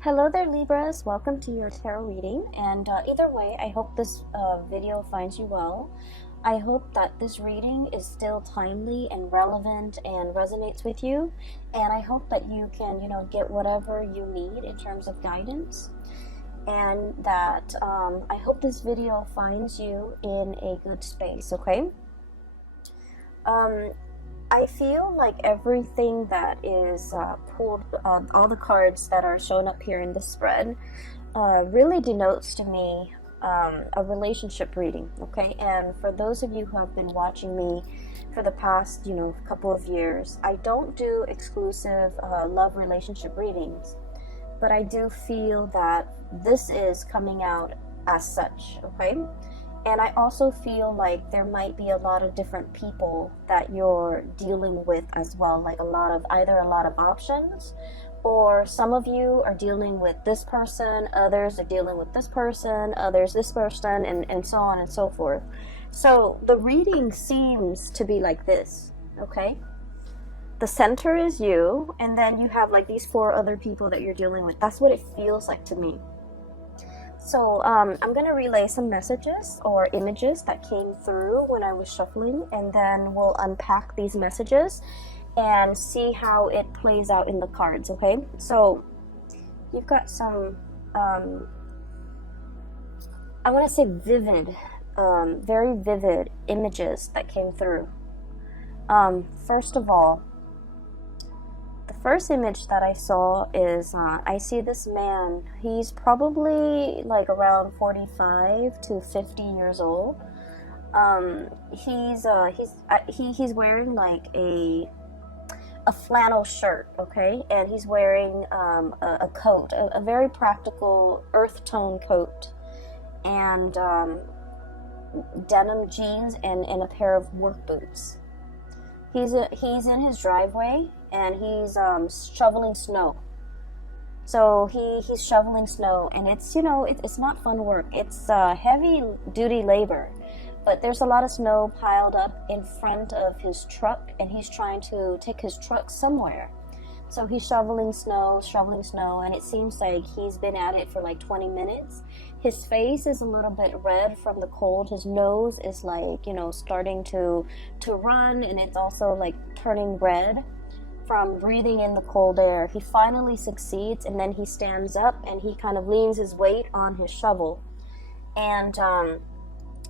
Hello there, Libras. Welcome to your tarot reading. And either way, I hope this video finds you well. I hope that this reading is still timely and relevant and resonates with you. And I hope that you can, get whatever you need in terms of guidance. And that I hope this video finds you in a good space, okay? I feel like everything that is pulled, all the cards that are shown up here in the spread, really denotes to me a relationship reading, okay? And for those of you who have been watching me for the past, couple of years, I don't do exclusive love relationship readings, but I do feel that this is coming out as such, okay? And I also feel like there might be a lot of different people that you're dealing with as well, like either a lot of options, or some of you are dealing with this person, others are dealing with this person, others this person, and so on and so forth. So the reading seems to be like this, okay? The center is you, and then you have like these 4 other people that you're dealing with. That's what it feels like to me. So I'm going to relay some messages or images that came through when I was shuffling, and then we'll unpack these messages and see how it plays out in the cards, okay? So you've got some, I want to say vivid, very vivid images that came through. First of all, the first image that I saw is, I see this man. He's probably like around 45 to 50 years old. He's wearing like a flannel shirt, okay? And he's wearing a coat, a very practical earth tone coat, and denim jeans and a pair of work boots. He's in his driveway, and he's shoveling snow. So he's shoveling snow, and it's it's not fun work. It's heavy duty labor, but there's a lot of snow piled up in front of his truck, and he's trying to take his truck somewhere. So he's shoveling snow, and it seems like he's been at it for like 20 minutes. His face is a little bit red from the cold. His nose is like, starting to run, and it's also like turning red from breathing in the cold air. He finally succeeds, and then he stands up and he kind of leans his weight on his shovel, and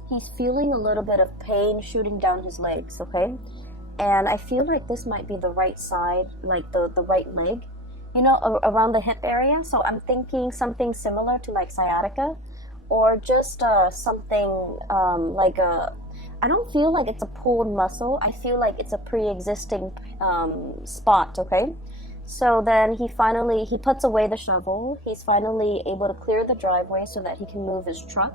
he's feeling a little bit of pain shooting down his legs, okay? And I feel like this might be the right side, like the right leg, around the hip area. So I'm thinking something similar to like sciatica, or just something like I don't feel like it's a pulled muscle. I feel like it's a pre-existing spot, okay? So then he puts away the shovel. He's finally able to clear the driveway so that he can move his truck.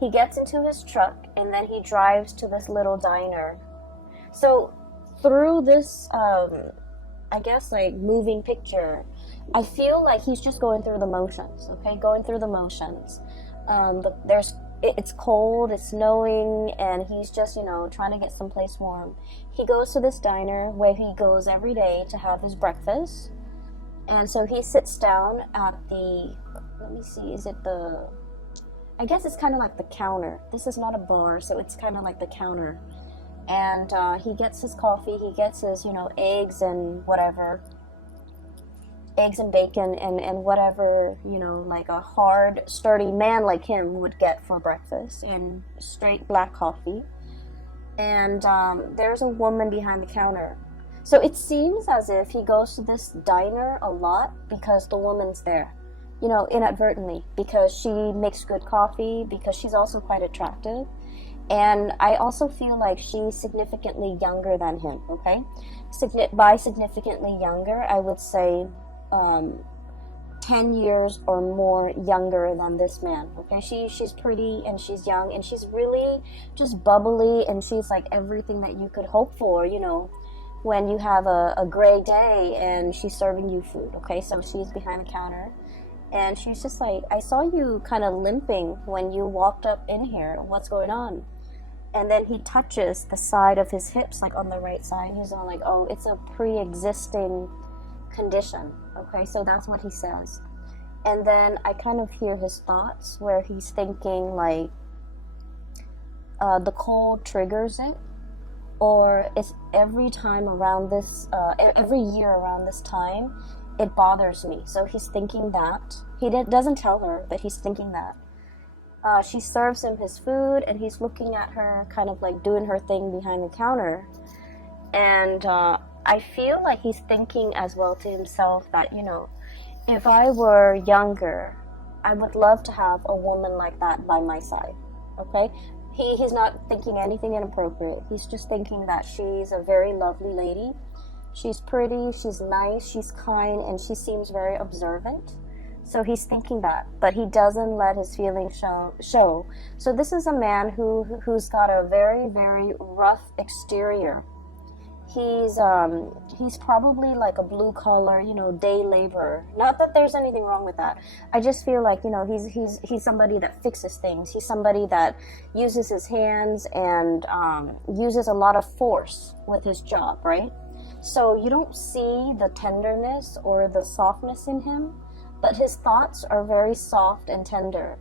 He gets into his truck, and then he drives to this little diner. So through this, I guess, like moving picture, I feel like he's just going through the motions, okay? Going through the motions. It's cold, it's snowing, and he's just, trying to get someplace warm. He goes to this diner where he goes every day to have his breakfast. And so he sits down at I guess it's kind of like the counter. This is not a bar, so it's kind of like the counter. And he gets his coffee, he gets his, eggs and whatever. Eggs and bacon and whatever, like a hard, sturdy man like him would get for breakfast, and straight black coffee. And there's a woman behind the counter. So it seems as if he goes to this diner a lot because the woman's there, inadvertently, because she makes good coffee, because she's also quite attractive. And I also feel like she's significantly younger than him, okay? By significantly younger, I would say 10 years or more younger than this man, okay? She's pretty, and she's young, and she's really just bubbly, and she's like everything that you could hope for, when you have a gray day and she's serving you food, okay? So she's behind the counter, and she's just like, I saw you kind of limping when you walked up in here. What's going on? And then he touches the side of his hips, like on the right side. He's all like, oh, it's a pre-existing condition. Okay, so that's what he says. And then I kind of hear his thoughts where he's thinking like the cold triggers it, or it's every time around this, every year around this time, it bothers me. So he's thinking that. He doesn't tell her, but he's thinking that. She serves him his food, and he's looking at her, kind of like doing her thing behind the counter. And I feel like he's thinking as well to himself that, you know, if I were younger, I would love to have a woman like that by my side. Okay? He's not thinking anything inappropriate. He's just thinking that she's a very lovely lady. She's pretty, she's nice, she's kind, and she seems very observant. So he's thinking that, but he doesn't let his feelings show. So this is a man who's got a very, very rough exterior. He's probably like a blue collar, you know, day laborer. Not that there's anything wrong with that. I just feel like, you know, he's somebody that fixes things. He's somebody that uses his hands and uses a lot of force with his job, right? So you don't see the tenderness or the softness in him, but his thoughts are very soft and tender.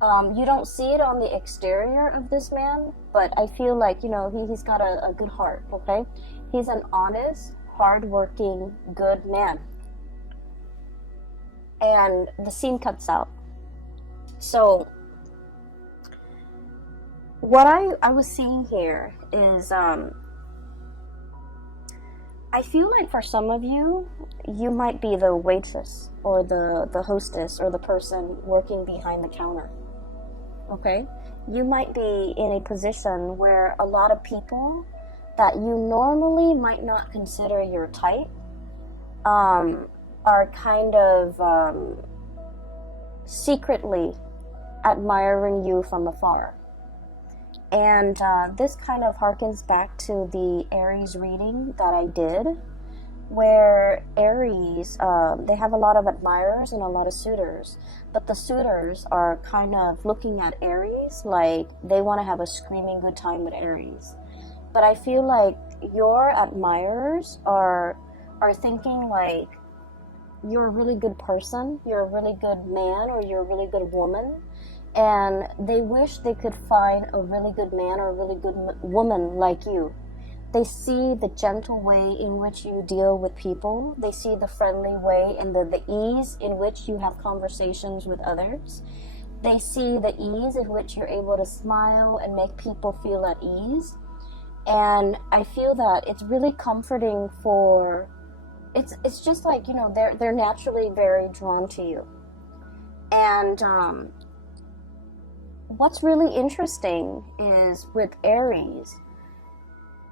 You don't see it on the exterior of this man, but I feel like, you know, he's got a good heart, okay? He's an honest, hardworking, good man. And the scene cuts out. So, what I was seeing here is, I feel like for some of you, you might be the waitress or the hostess or the person working behind the counter. Okay? You might be in a position where a lot of people that you normally might not consider your type are kind of secretly admiring you from afar. And this kind of harkens back to the Aries reading that I did, where Aries, they have a lot of admirers and a lot of suitors, but the suitors are kind of looking at Aries like they want to have a screaming good time with Aries. But I feel like your admirers are thinking like you're a really good person, you're a really good man, or you're a really good woman, and they wish they could find a really good man or a really good woman like you. They see the gentle way in which you deal with people. They see the friendly way and the ease in which you have conversations with others. They see the ease in which you're able to smile and make people feel at ease. And I feel that it's really comforting for, it's just like, you know, they're naturally very drawn to you. And what's really interesting is with Aries,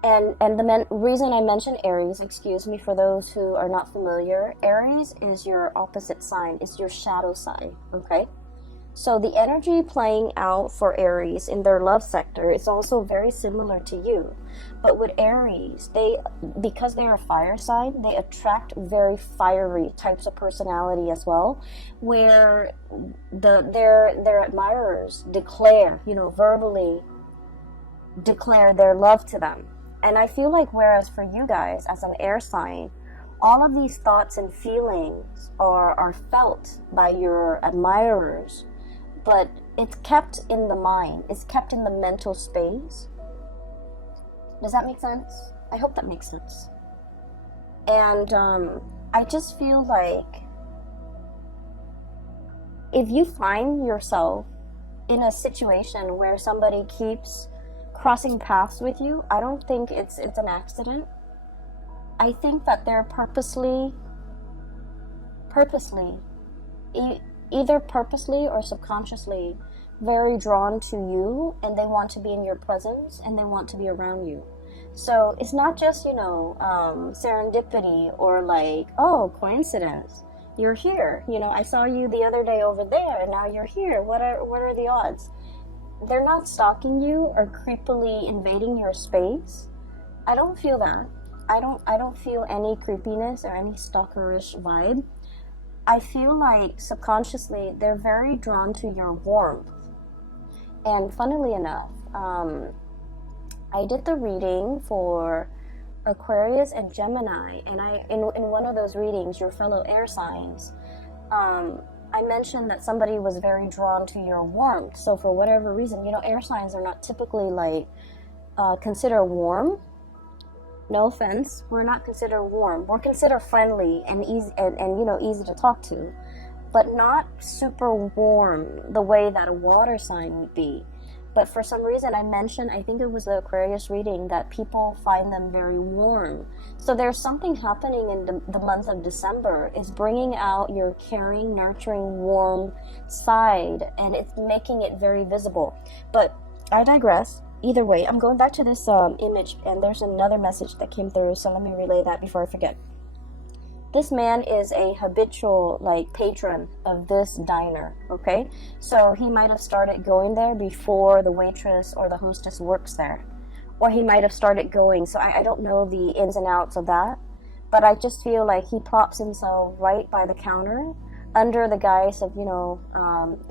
and the reason I mention Aries, excuse me for those who are not familiar, Aries is your opposite sign, it's your shadow sign, okay? So the energy playing out for Aries in their love sector is also very similar to you. But with Aries, because they're a fire sign, they attract very fiery types of personality as well, where their admirers declare, you know, verbally declare their love to them. And I feel like whereas for you guys as an air sign, all of these thoughts and feelings are felt by your admirers, but it's kept in the mind, it's kept in the mental space. Does that make sense? I hope that makes sense. And I just feel like if you find yourself in a situation where somebody keeps crossing paths with you, I don't think it's an accident. I think that they're purposely, either purposely or subconsciously, very drawn to you, and they want to be in your presence and they want to be around you. So it's not just, you know, serendipity or like, oh, coincidence. You're here. You know, I saw you the other day over there and now you're here. What are the odds? They're not stalking you or creepily invading your space. I don't feel that. I don't feel any creepiness or any stalkerish vibe. I feel like subconsciously they're very drawn to your warmth. And funnily enough, I did the reading for Aquarius and Gemini, and in one of those readings, your fellow air signs, I mentioned that somebody was very drawn to your warmth. So for whatever reason, you know, air signs are not typically like considered warm. No offense, we're not considered warm. We're considered friendly and easy, and you know, easy to talk to, but not super warm the way that a water sign would be. But for some reason, I mentioned, I think it was the Aquarius reading, that people find them very warm. So there's something happening in the month of December. It's bringing out your caring, nurturing, warm side, and it's making it very visible. But I digress. Either way, I'm going back to this image, and there's another message that came through, so let me relay that before I forget. This man is a habitual, like, patron of this diner, okay? So he might have started going there before the waitress or the hostess works there. Or he might have started going, so I don't know the ins and outs of that. But I just feel like he props himself right by the counter under the guise of, you know,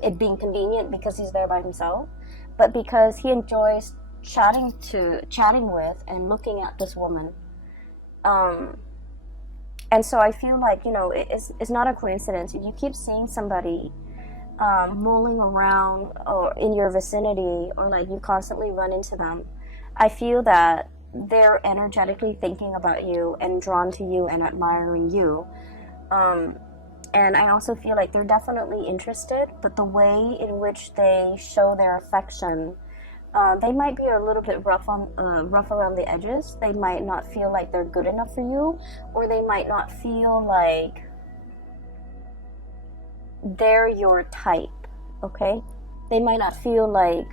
it being convenient because he's there by himself. But because he enjoys chatting with and looking at this woman. And so I feel like, you know, it's not a coincidence. If you keep seeing somebody mulling around or in your vicinity, or like you constantly run into them, I feel that they're energetically thinking about you and drawn to you and admiring you. And I also feel like they're definitely interested, but the way in which they show their affection, they might be a little bit rough around the edges. They might not feel like they're good enough for you, or they might not feel like they're your type, okay? They might not feel like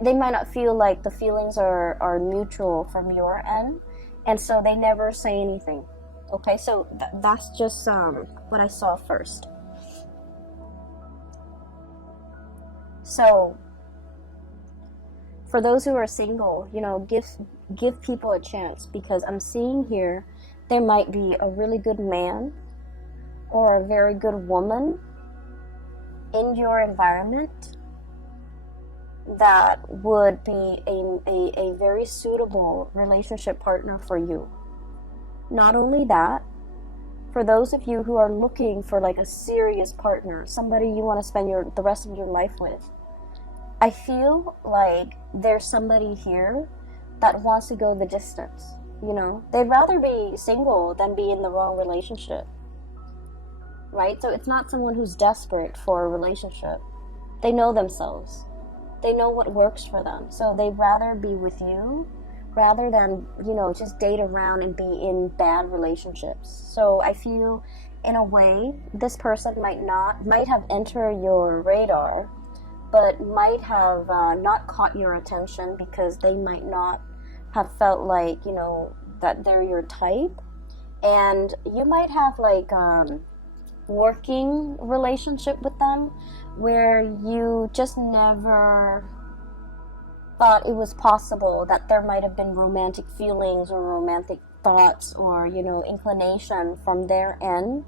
they might not feel like the feelings are mutual from your end, and so they never say anything, okay? So that's just what I saw first. So for those who are single, you know, give people a chance, because I'm seeing here there might be a really good man or a very good woman in your environment that would be a very suitable relationship partner for you. Not only that, for those of you who are looking for like a serious partner, somebody you want to spend the rest of your life with, I feel like there's somebody here that wants to go the distance, you know? They'd rather be single than be in the wrong relationship, right? So it's not someone who's desperate for a relationship. They know themselves. They know what works for them. So they'd rather be with you rather than, you know, just date around and be in bad relationships. So I feel, in a way, this person might have entered your radar, but might have not caught your attention because they might not have felt like, you know, that they're your type. And you might have like working relationship with them where you just never thought it was possible that there might have been romantic feelings or romantic thoughts or, you know, inclination from their end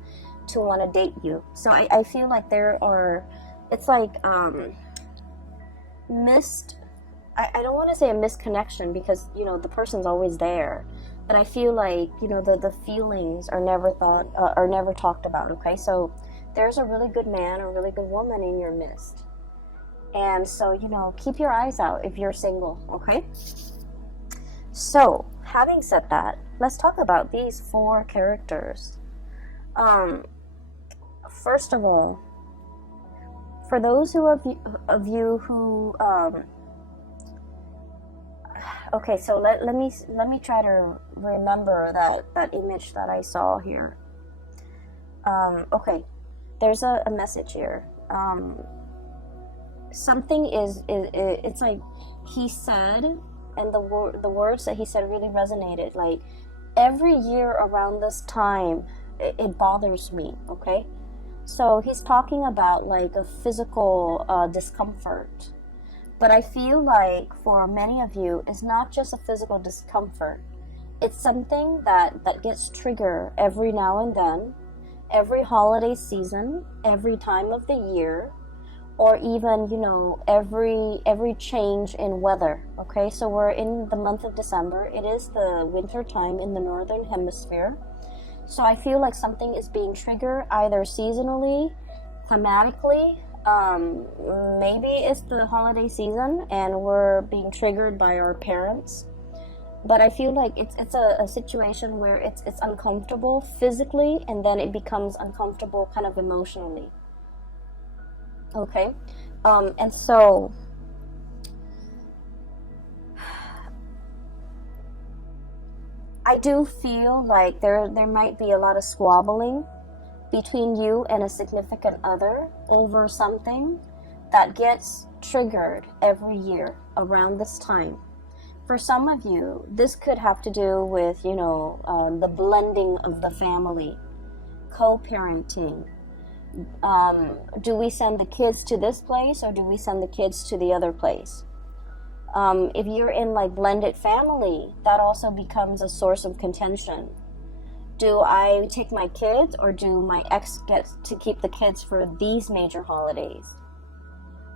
to want to date you. So I feel like it's like I don't want to say a misconnection because, you know, the person's always there, but I feel like, you know, the feelings are never talked about, okay? So there's a really good man or a really good woman in your midst. And so, you know, keep your eyes out if you're single, okay? So, having said that, let's talk about these 4 characters. First of all, for those of you who okay, so let me try to remember that image that I saw here. Okay, there's a message here. Something it's like he said, and the words that he said really resonated. Like, every year around this time, it bothers me, okay? So he's talking about like a physical discomfort. But I feel like for many of you, it's not just a physical discomfort. It's something that gets triggered every now and then, every holiday season, every time of the year, or even, you know, every change in weather, okay? So we're in the month of December. It is the winter time in the northern hemisphere. So I feel like something is being triggered either seasonally, thematically. Maybe it's the holiday season and we're being triggered by our parents. But I feel like it's a situation where it's uncomfortable physically, and then it becomes uncomfortable kind of emotionally. Okay? And so I do feel like there might be a lot of squabbling between you and a significant other over something that gets triggered every year around this time. For some of you, this could have to do with, the blending of the family, co-parenting. Do we send the kids to this place or do we send the kids to the other place? If you're in like blended family, that also becomes a source of contention. Do I take my kids or do my ex get to keep the kids for these major holidays?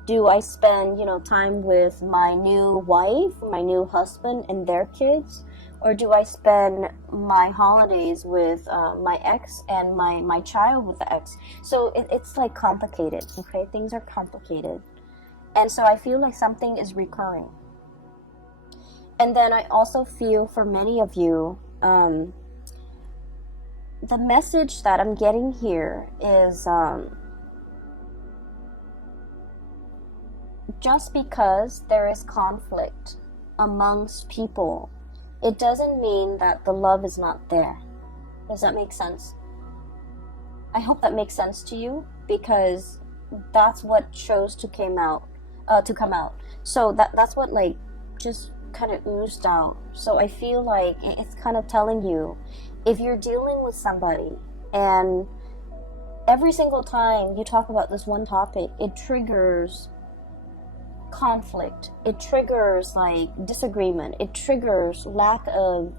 Do I spend, time with my new wife, my new husband and their kids? Or do I spend my holidays with my ex and my child with the ex? So it's like complicated, okay? Things are complicated. And so I feel like something is recurring. And then I also feel for many of you, the message that I'm getting here is just because there is conflict amongst people, it doesn't mean that the love is not there. Does that make sense? I hope that makes sense to you, because that's what chose to come out. So that's what like just kind of oozed out. So I feel like it's kind of telling you, if you're dealing with somebody and every single time you talk about this one topic, it triggers conflict, it triggers like disagreement, it triggers lack of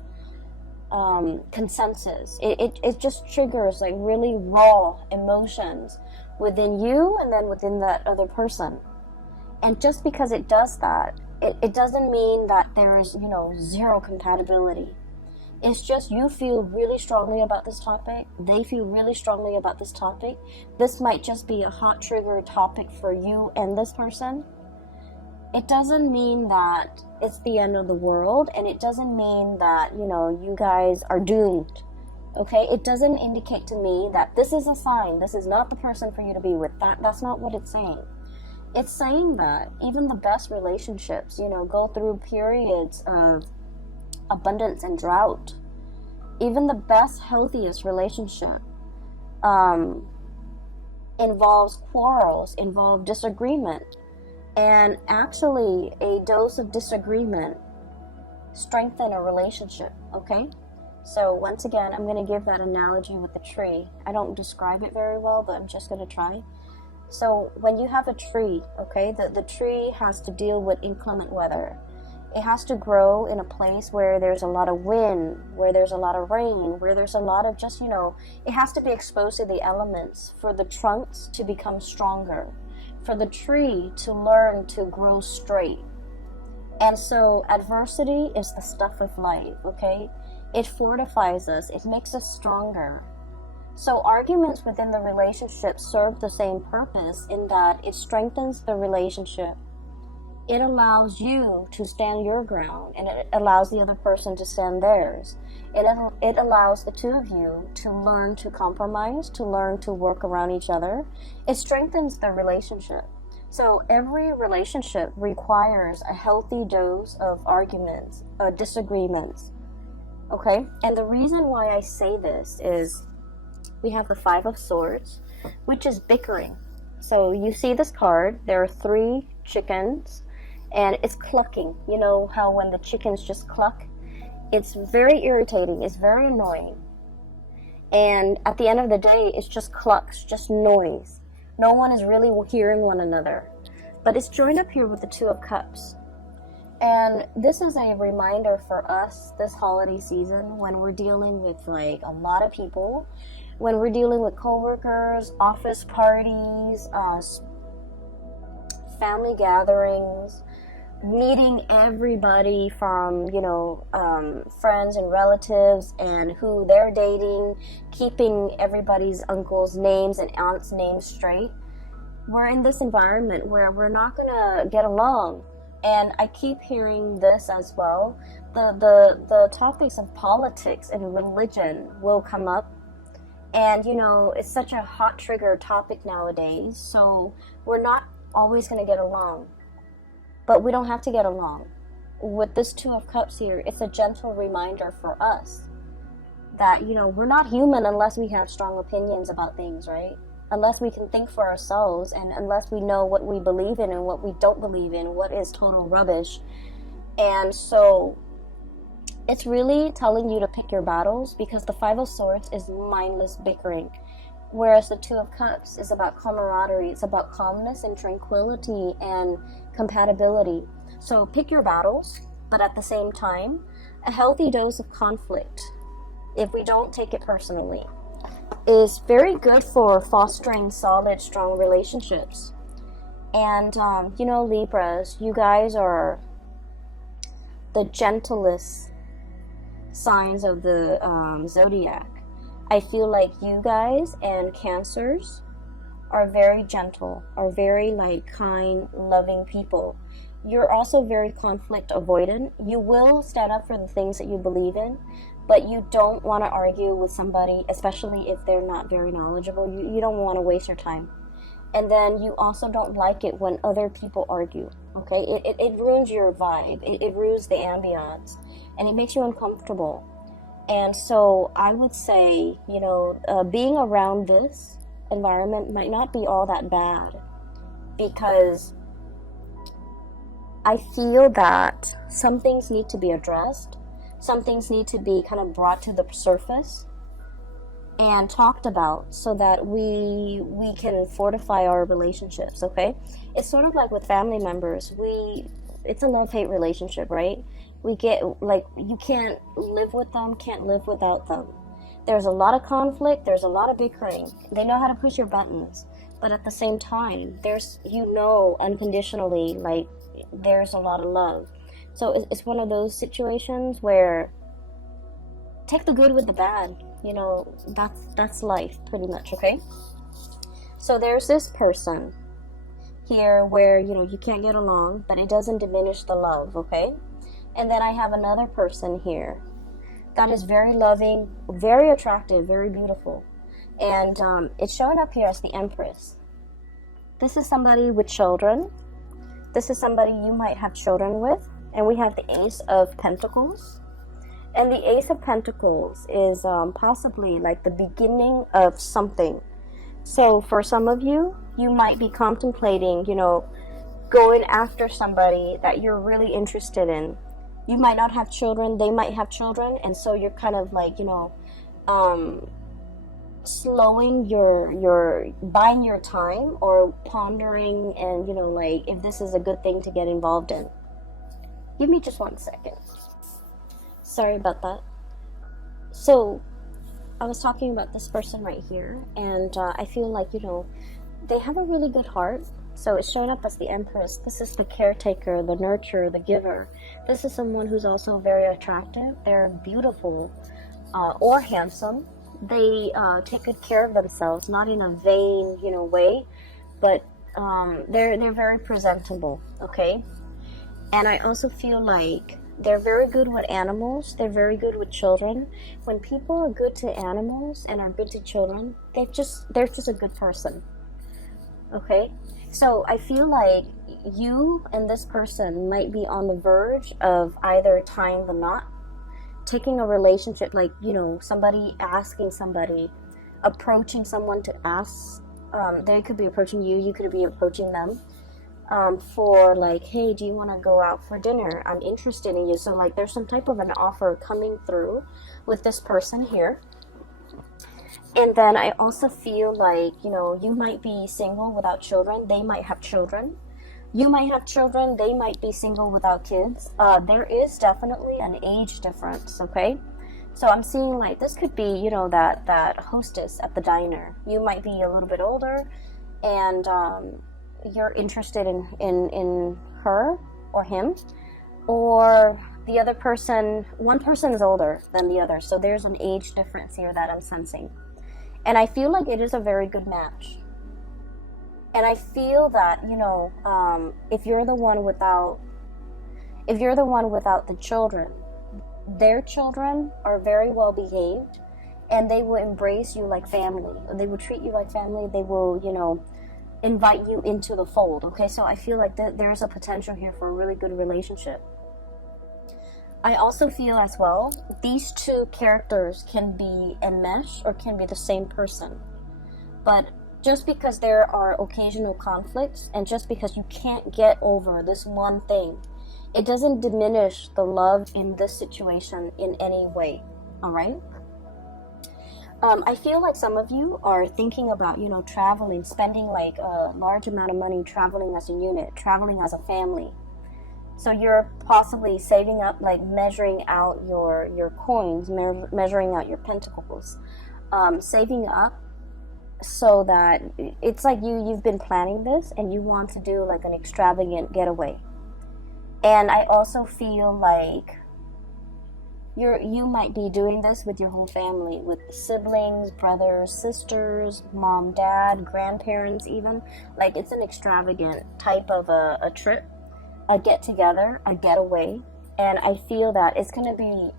consensus, it just triggers like really raw emotions within you and then within that other person. And just because it does that, it doesn't mean that there is zero compatibility. It's just you feel really strongly about this topic, they feel really strongly about this topic. This might just be a hot trigger topic for you and this person. It doesn't mean that it's the end of the world, and it doesn't mean that, you guys are doomed. Okay? It doesn't indicate to me that this is a sign, this is not the person for you to be with. That's not what it's saying. It's saying that even the best relationships, go through periods of abundance and drought. Even the best, healthiest relationship involves quarrels, involves disagreement. And actually, a dose of disagreement strengthens a relationship, okay? So once again, I'm going to give that analogy with the tree. I don't describe it very well, but I'm just going to try. So when you have a tree, okay, the tree has to deal with inclement weather. It has to grow in a place where there's a lot of wind, where there's a lot of rain, where there's a lot of just, it has to be exposed to the elements for the trunks to become stronger, for the tree to learn to grow straight. And so adversity is the stuff of life, okay? It fortifies us, it makes us stronger. So arguments within the relationship serve the same purpose in that it strengthens the relationship. It allows you to stand your ground, and it allows the other person to stand theirs. It allows the two of you to learn to compromise, to learn to work around each other. It strengthens the relationship. So every relationship requires a healthy dose of arguments, disagreements. Okay? And the reason why I say this is we have the Five of Swords, which is bickering. So you see this card, there are 3 chickens, and it's clucking. You know how when the chickens just cluck? It's very irritating, it's very annoying. And at the end of the day, it's just clucks, just noise. No one is really hearing one another. But it's joined up here with the Two of Cups. And this is a reminder for us this holiday season when we're dealing with like a lot of people, when we're dealing with coworkers, office parties, family gatherings, meeting everybody from, friends and relatives and who they're dating, keeping everybody's uncles' names and aunts' names straight. We're in this environment where we're not gonna get along. And I keep hearing this as well. The topics of politics and religion will come up. And, it's such a hot trigger topic nowadays. So we're not always going to get along. But we don't have to get along. With this Two of Cups here, it's a gentle reminder for us that, we're not human unless we have strong opinions about things, right? Unless we can think for ourselves, and unless we know what we believe in and what we don't believe in, what is total rubbish. And so it's really telling you to pick your battles, because the Five of Swords is mindless bickering, whereas the Two of Cups is about camaraderie. It's about calmness and tranquility and compatibility. So pick your battles, but at the same time, a healthy dose of conflict, if we don't take it personally, is very good for fostering solid, strong relationships. And, Libras, you guys are the gentlest signs of the zodiac. I feel like you guys and Cancers are very gentle, are very kind, loving people. You're also very conflict avoidant. You will stand up for the things that you believe in, but you don't want to argue with somebody, especially if they're not very knowledgeable. You don't want to waste your time. And then you also don't like it when other people argue, okay? It ruins your vibe. It ruins the ambiance, and it makes you uncomfortable. And so I would say, being around this environment might not be all that bad, because I feel that some things need to be addressed. Some things need to be kind of brought to the surface and talked about, so that we can fortify our relationships, okay? It's sort of like with family members. It's a love-hate relationship, right? We get, you can't live with them, can't live without them. There's a lot of conflict, there's a lot of bickering. They know how to push your buttons, but at the same time, there's, unconditionally, there's a lot of love. So it's one of those situations where take the good with the bad. That's life, pretty much, okay? So there's this person here where, you can't get along, but it doesn't diminish the love, okay? And then I have another person here that is very loving, very attractive, very beautiful. And it's showing up here as the Empress. This is somebody with children. This is somebody you might have children with. And we have the Ace of Pentacles. And the Ace of Pentacles is possibly the beginning of something. So for some of you, you might be contemplating, going after somebody that you're really interested in. You might not have children, they might have children, and so you're kind of slowing your buying your time, or pondering, and if this is a good thing to get involved in. Give me just 1 second. Sorry about that. So I was talking about this person right here, and I feel like, they have a really good heart. So it's showing up as the Empress. This is the caretaker, the nurturer, the giver. This is someone who's also very attractive. They're beautiful or handsome. They take good care of themselves, not in a vain, way, but they're very presentable, okay? And I also feel like they're very good with animals. They're very good with children. When people are good to animals and are good to children, they're just a good person, okay? So I feel like you and this person might be on the verge of either tying the knot, taking a relationship, somebody asking somebody, approaching someone to ask. They could be approaching you, you could be approaching them for hey, do you want to go out for dinner? I'm interested in you. So there's some type of an offer coming through with this person here. And then I also feel like, you might be single without children. They might have children. You might have children. They might be single without kids. There is definitely an age difference, okay? So I'm seeing this could be, that hostess at the diner. You might be a little bit older, and you're interested in her, or him, or the other person, one person is older than the other, so there's an age difference here that I'm sensing. And I feel like it is a very good match. And I feel that, you know, if you're the one without the children, their children are very well behaved, and they will embrace you like family. They will treat you like family. They will, you know, invite you into the fold. Okay, so I feel like there's a potential here for a really good relationship. I also feel as well, these two characters can be enmeshed or can be the same person. But just because there are occasional conflicts, and just because you can't get over this one thing, it doesn't diminish the love in this situation in any way. All right? I feel like some of you are thinking about, you know, traveling, spending like a large amount of money traveling as a unit, traveling as a family. So you're possibly saving up, like measuring out your coins, measuring out your pentacles, saving up so that it's like you've been planning this and you want to do like an extravagant getaway. And I also feel like you might be doing this with your whole family, with siblings, brothers, sisters, mom, dad, grandparents even. Like it's an extravagant type of a trip, a get-together, a getaway. And I feel that it's going to be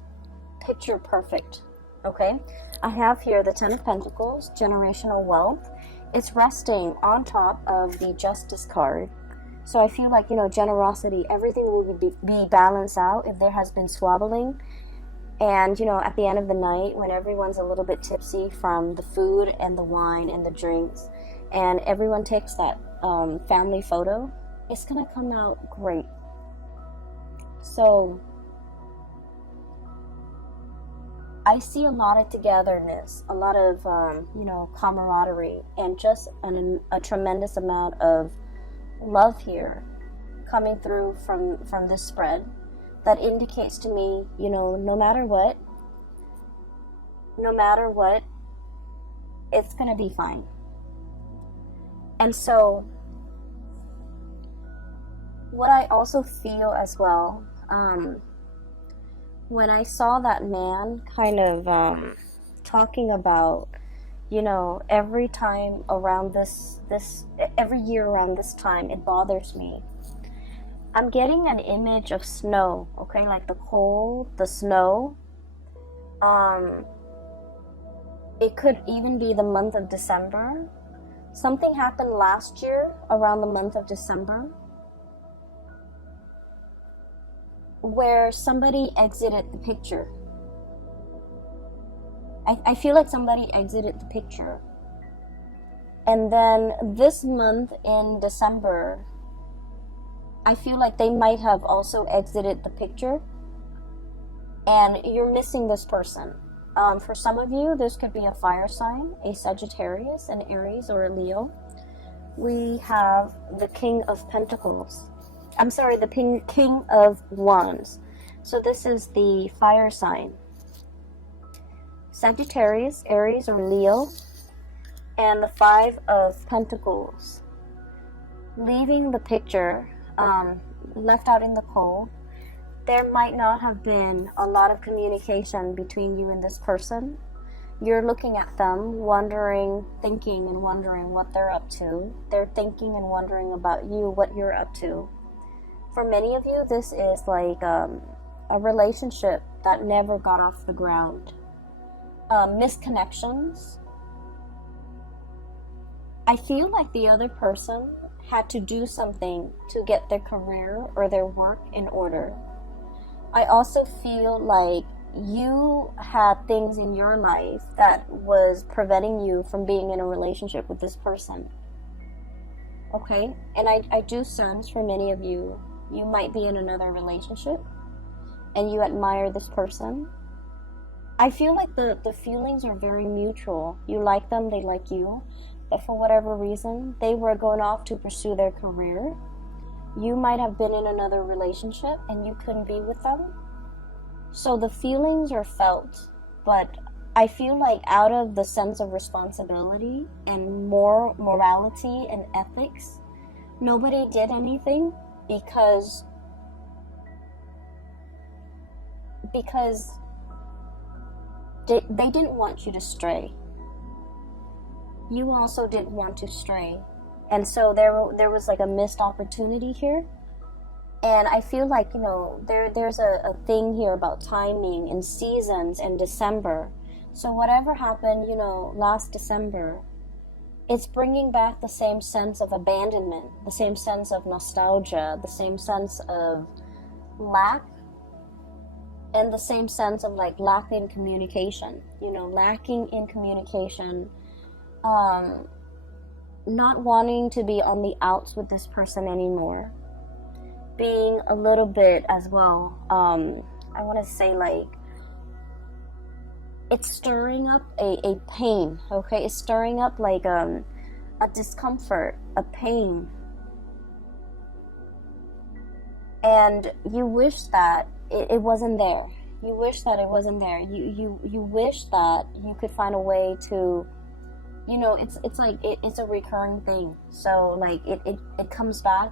picture perfect, okay? I have here the Ten of Pentacles, generational wealth. It's resting on top of the Justice card. So I feel like, you know, generosity, everything will be balanced out if there has been squabbling. And, you know, at the end of the night, when everyone's a little bit tipsy from the food and the wine and the drinks, and everyone takes that family photo, it's going to come out great. So I see a lot of togetherness, a lot of, you know, camaraderie, and just a tremendous amount of love here coming through from this spread. That indicates to me, you know, no matter what, it's going to be fine. And so, what I also feel as well, when I saw that man kind of talking about, you know, every time around every year around this time, it bothers me. I'm getting an image of snow, okay, like the cold, the snow. It could even be the month of December. Something happened last year around the month of December where somebody exited the picture. I feel like somebody exited the picture. And then this month in December, I feel like they might have also exited the picture, and you're missing this person. For some of you, this could be a fire sign, a Sagittarius, an Aries, or a Leo. We have the King of Pentacles. I'm sorry, the King of Wands. So this is the fire sign. Sagittarius, Aries, or Leo, and the Five of Pentacles. Leaving the picture, left out in the cold, there might not have been a lot of communication between you and this person. You're looking at them, thinking and wondering what they're up to. They're thinking and wondering about you, what you're up to. For many of you, this is like a relationship that never got off the ground. Misconnections. I feel like the other person had to do something to get their career or their work in order. I also feel like you had things in your life that was preventing you from being in a relationship with this person. Okay? And I do sense for many of you, you might be in another relationship and you admire this person. I feel like the feelings are very mutual. You like them, they like you. But for whatever reason, they were going off to pursue their career. You might have been in another relationship and you couldn't be with them. So the feelings are felt, but I feel like out of the sense of responsibility and morality and ethics, nobody did anything because because they didn't want you to stray. You also didn't want to stray. And so there was like a missed opportunity here. And I feel like, you know, there's a thing here about timing and seasons and December. So whatever happened, you know, last December, it's bringing back the same sense of abandonment, the same sense of nostalgia, the same sense of lack, and the same sense of like lack in communication, you know, lacking in communication, not wanting to be on the outs with this person anymore, being a little bit as well, I want to say like, it's stirring up a pain, okay? It's stirring up like a discomfort, a pain. And you wish that it wasn't there. You wish that it wasn't there. You wish that you could find a way to, you know, it's like, it's a recurring thing. So like it comes back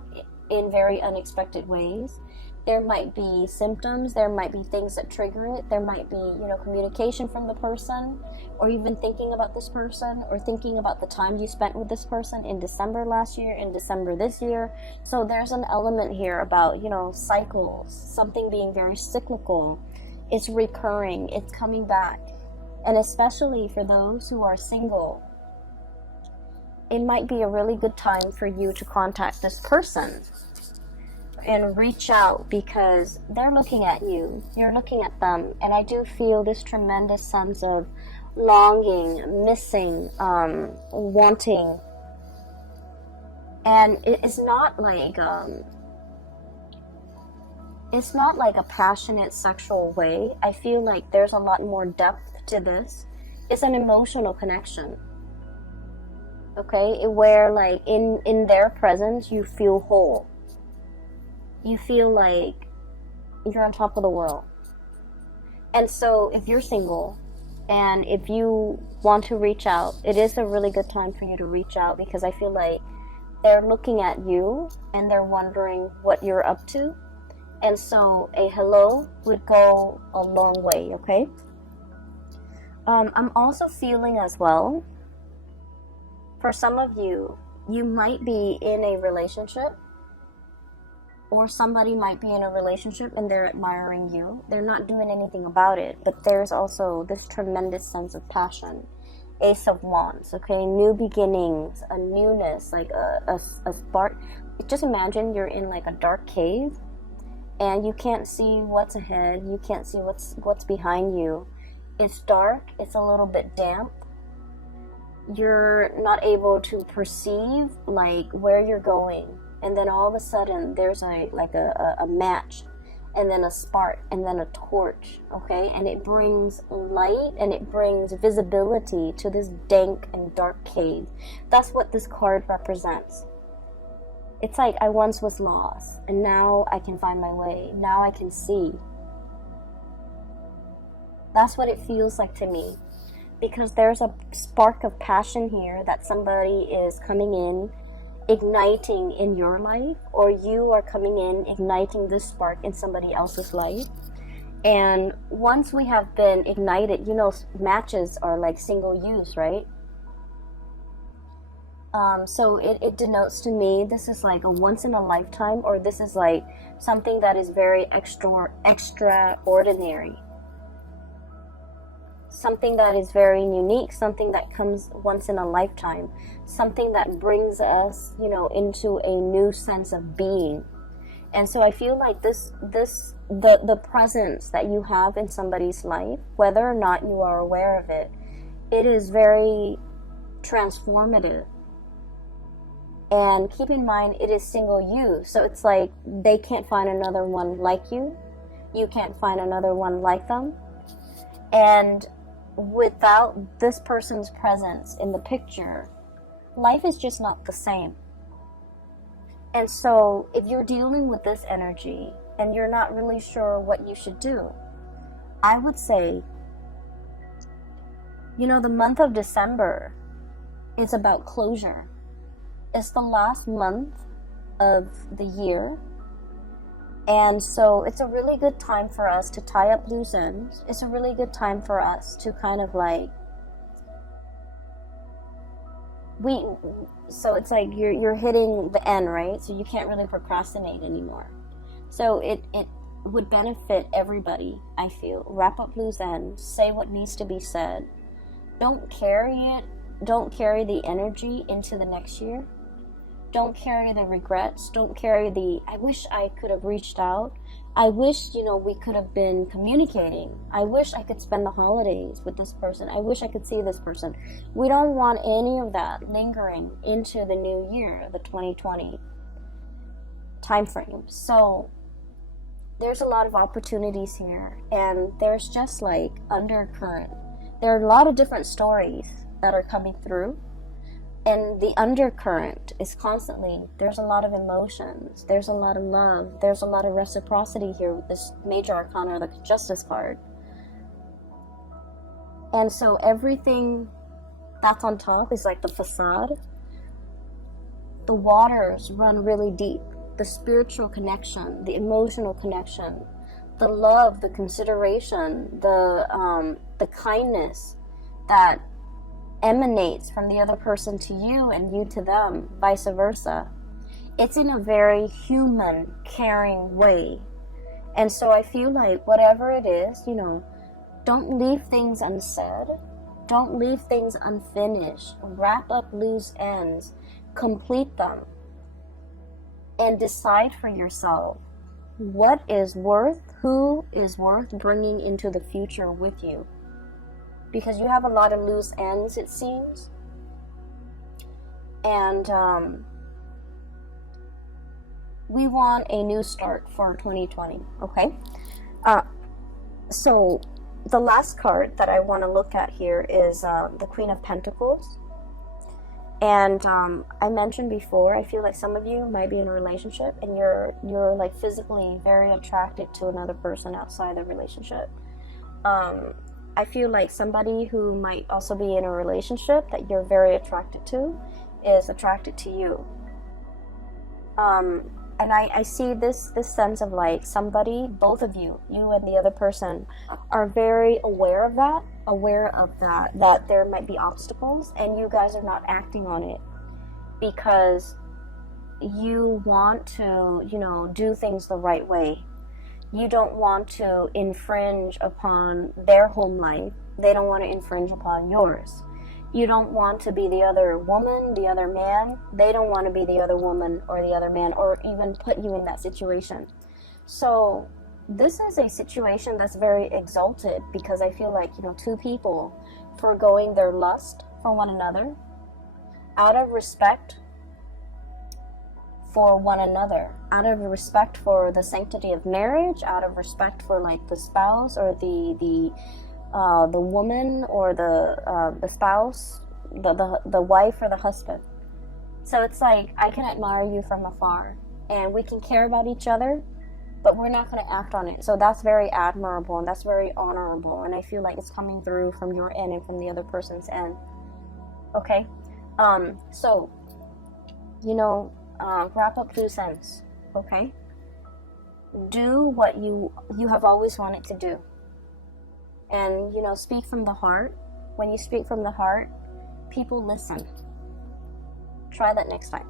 in very unexpected ways. There might be symptoms, there might be things that trigger it, there might be, you know, communication from the person, or even thinking about this person, or thinking about the time you spent with this person in December last year, in December this year. So there's an element here about, you know, cycles, something being very cyclical. It's recurring, it's coming back. And especially for those who are single, it might be a really good time for you to contact this person and reach out, because they're looking at you, you're looking at them, and I do feel this tremendous sense of longing, missing, wanting. And it's not like a passionate sexual way. I feel like there's a lot more depth to this. It's an emotional connection, okay, where like in their presence you feel whole. You feel like you're on top of the world. And so if you're single and if you want to reach out, it is a really good time for you to reach out, because I feel like they're looking at you and they're wondering what you're up to. And so a hello would go a long way, okay? I'm also feeling as well, for some of you, you might be in a relationship, or somebody might be in a relationship and they're admiring you. They're not doing anything about it, but there's also this tremendous sense of passion. Ace of Wands, okay? New beginnings, a newness, like a spark. Just imagine you're in like a dark cave and you can't see what's ahead. You can't see what's behind you. It's dark. It's a little bit damp. You're not able to perceive like where you're going. And then all of a sudden there's a match, and then a spark, and then a torch, okay? And it brings light and it brings visibility to this dank and dark cave. That's what this card represents. It's like, I once was lost and now I can find my way. Now I can see. That's what it feels like to me, because there's a spark of passion here that somebody is coming in, igniting in your life, or you are coming in igniting this spark in somebody else's life. And once we have been ignited, you know, matches are like single use, right? So it denotes to me this is like a once in a lifetime, or this is like something that is very extraordinary, something that is very unique, something that comes once in a lifetime, something that brings us, you know, into a new sense of being. And so I feel like the presence that you have in somebody's life, whether or not you are aware of it, it is very transformative. And keep in mind, it is single use. So it's like they can't find another one like you. You can't find another one like them. And without this person's presence in the picture, life is just not the same. And so if you're dealing with this energy and you're not really sure what you should do, I would say, you know, the month of December is about closure. It's the last month of the year, And so it's a really good time for us to tie up loose ends. It's a really good time for us to kind of like, so it's like you're hitting the end, right? So you can't really procrastinate anymore. So it would benefit everybody, I feel. Wrap up loose ends, say what needs to be said. Don't carry the energy into the next year. Don't carry the regrets. Don't carry the, I wish I could have reached out. I wish, we could have been communicating. I wish I could spend the holidays with this person. I wish I could see this person. We don't want any of that lingering into the new year, the 2020 time frame. So there's a lot of opportunities here, and there's just like undercurrent. There are a lot of different stories that are coming through. And the undercurrent is constantly, there's a lot of emotions, there's a lot of love, there's a lot of reciprocity here with this major arcana, the Justice card. And so everything that's on top is like the facade. The waters run really deep. The spiritual connection, the emotional connection, the love, the consideration, the kindness that emanates from the other person to you and you to them, vice versa. It's in a very human, caring way. And so I feel like whatever it is, don't leave things unsaid. Don't leave things unfinished. Wrap up loose ends. Complete them. And decide for yourself who is worth bringing into the future with you. Because you have a lot of loose ends, it seems. And we want a new start for 2020, okay? So the last card that I want to look at here is the Queen of Pentacles. And I mentioned before, I feel like some of you might be in a relationship and you're like physically very attracted to another person outside the relationship. I feel like somebody who might also be in a relationship that you're very attracted to is attracted to you. And I see this sense of like somebody, both of you and the other person, are very aware of that there might be obstacles, and you guys are not acting on it because you want to, do things the right way. You don't want to infringe upon their home life. They don't want to infringe upon yours. You don't want to be the other woman, the other man. They don't want to be the other woman or the other man, or even put you in that situation. So this is a situation that's very exalted, because I feel like, two people foregoing their lust for one another out of respect for one another, out of respect for the sanctity of marriage, out of respect for like the spouse or the woman or the spouse, the wife or the husband. So it's like, I can admire you from afar and we can care about each other, but we're not going to act on it. So that's very admirable and that's very honorable, and I feel like it's coming through from your end and from the other person's end. Okay, so wrap up loose ends. Okay, do what you have always wanted to do, and speak from the heart. When you speak from the heart, people listen. Try that next time.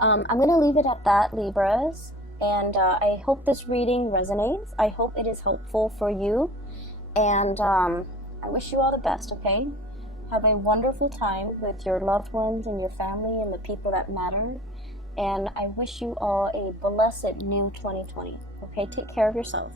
I'm gonna leave it at that, Libras, and I hope this reading resonates. I hope it is helpful for you, and I wish you all the best. Okay, have a wonderful time with your loved ones and your family and the people that matter. And I wish you all a blessed new 2020. Okay, take care of yourself.